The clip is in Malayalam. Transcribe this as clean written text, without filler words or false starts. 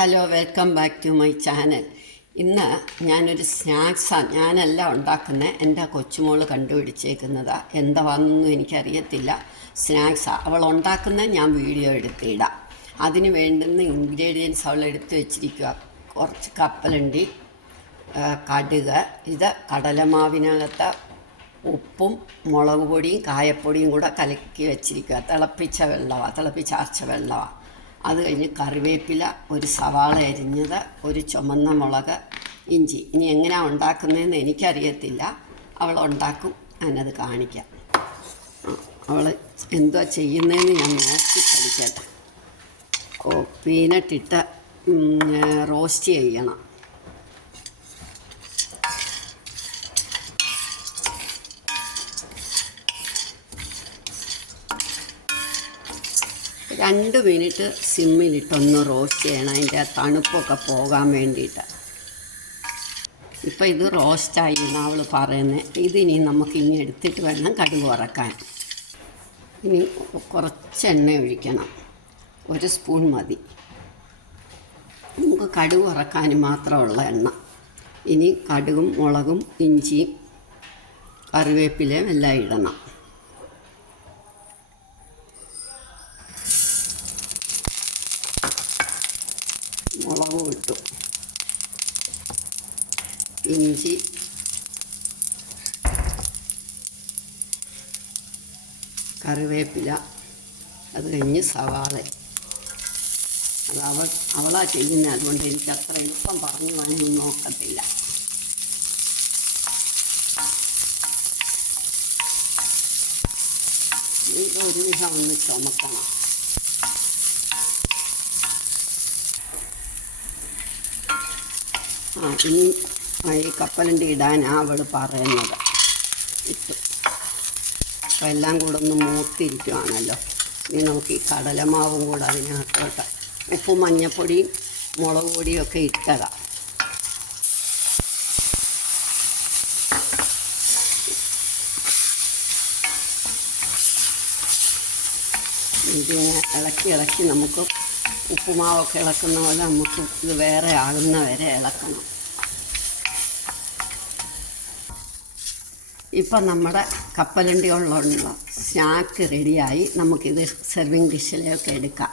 Hello, welcome back to my channel. ഇന്ന് ഞാനൊരു സ്നാക്സാണ് ഞാനെല്ലാം ഉണ്ടാക്കുന്നത്. എൻ്റെ കൊച്ചുമോൾ കണ്ടുപിടിച്ചേക്കുന്നതാണ്. എന്താണെന്നൊന്നും എനിക്കറിയത്തില്ല. സ്നാക്സാണ് അവൾ ഉണ്ടാക്കുന്നത്. ഞാൻ വീഡിയോ എടുത്തിടാം. അതിന് വേണ്ടുന്ന ഇൻഗ്രീഡിയൻസ് അവൾ എടുത്ത് വെച്ചിരിക്കുക. കുറച്ച് കപ്പലണ്ടി, കടുക്, ഇത് കടലമാവിനകത്ത് ഉപ്പും മുളക് പൊടിയും കായപ്പൊടിയും കൂടെ കലക്കി വെച്ചിരിക്കുക. തിളപ്പിച്ചാർച്ച വെള്ളമാണ്. അത് കഴിഞ്ഞ് കറിവേപ്പില, ഒരു സവാള അരിഞ്ഞത്, ഒരു ചുമന്ന മുളക്, ഇഞ്ചി. ഇനി എങ്ങനെയാണ് ഉണ്ടാക്കുന്നതെന്ന് എനിക്കറിയത്തില്ല. അവൾ ഉണ്ടാക്കും, ഞാനത് കാണിക്കാം. അവൾ എന്തുവാ ചെയ്യുന്നതെന്ന് ഞാൻ നോക്കി പഠിക്കട്ടെ. പീനട്ടിട്ട് റോസ്റ്റ് ചെയ്യണം. 2 മിനിറ്റ് സിമ്മിലിട്ടൊന്ന് റോസ്റ്റ് ചെയ്യണം, അതിൻ്റെ തണുപ്പൊക്കെ പോകാൻ വേണ്ടിയിട്ട്. ഇപ്പം ഇത് റോസ്റ്റായി എന്നാണ് അവൾ പറയുന്നത്. ഇതിനി നമുക്കിനി എടുത്തിട്ട് വേണം കടുക് വറക്കാൻ. ഇനി കുറച്ച് എണ്ണ ഒഴിക്കണം, 1 സ്പൂൺ മതി. നമുക്ക് കടുക് വറക്കാൻ മാത്രമുള്ള എണ്ണ. ഇനി കടുകും മുളകും ഇഞ്ചിയും കറിവേപ്പിലയും എല്ലാം ഇടണം. മുളകും ഇട്ടു, ഇഞ്ചി, കറിവേപ്പില, അത് കഴിഞ്ഞ് സവാള. അത് അവളാ ചെയ്യുന്നത്, അതുകൊണ്ട് എനിക്ക് അത്ര എളുപ്പം പറഞ്ഞു പോകാനൊന്നും നോക്കത്തില്ല. ഒരു വിധം ഒന്ന് ചുമക്കണം. ഇനി ഈ കപ്പലണ്ടി ഇടാനാണ് അവൾ പറയുന്നത്. ഇട്ടു. അപ്പോൾ എല്ലാം കൂടെ ഒന്ന് മൂത്തിരിക്കുവാണല്ലോ. ഇനി നമുക്ക് ഈ കടലമാവും കൂടെ അതിനകത്തോട്ട്, ഉപ്പും മഞ്ഞപ്പൊടിയും മുളക് പൊടിയും ഒക്കെ ഇട്ടതാണ്. ഇതിങ്ങനെ ഇളക്കി നമുക്ക് ഉപ്പുമാവൊക്കെ ഇളക്കുന്ന പോലെ നമുക്ക് ഇത് വേറെ ആകുന്ന വരെ ഇളക്കണം. ഇപ്പം നമ്മുടെ കപ്പലണ്ടി കൊണ്ടുള്ള സ്നാക്ക് റെഡിയായി. നമുക്കിത് സെർവിങ് ഡിഷിലേക്ക് എടുക്കാം.